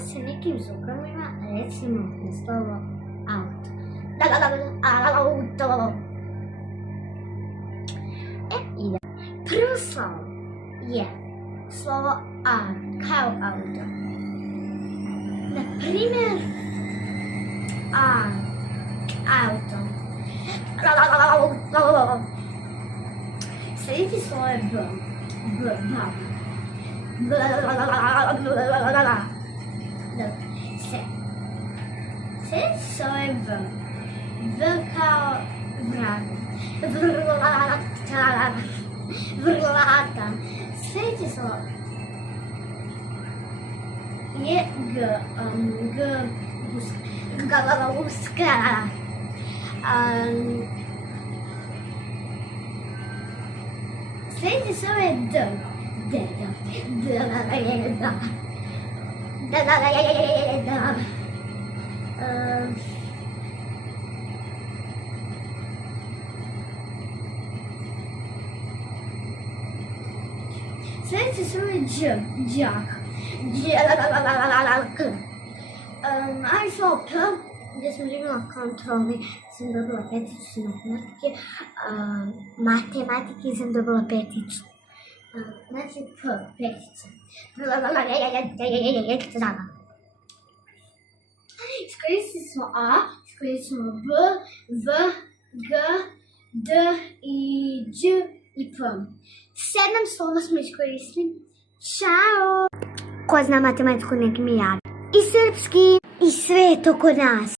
se nekim zvukama, recimo na slovo auto. Auto. Ide. Prvo slovo je slovo A, kao auto. Na primjer, auto. Sljedeće slovo je B. Sljedeće slovo je V. V kao vrata. Vrlata. Sljedeće slovo je G. Galavuska. Sljedeće slovo je D. Sljedeće slovo je Đ. Đak. Ali slovo P, gdje sam živjela kontroli, sam dobila peticu matematike. Matematike sam dobila peticu. Znači P, petica. Iskoristili smo A, iskoristili smo B, V, G, D i Đ i P. 7 slova smo iskoristili. Ćao! Ko zna matematiku nek mi javi. I srpski, i sve je to kod nas.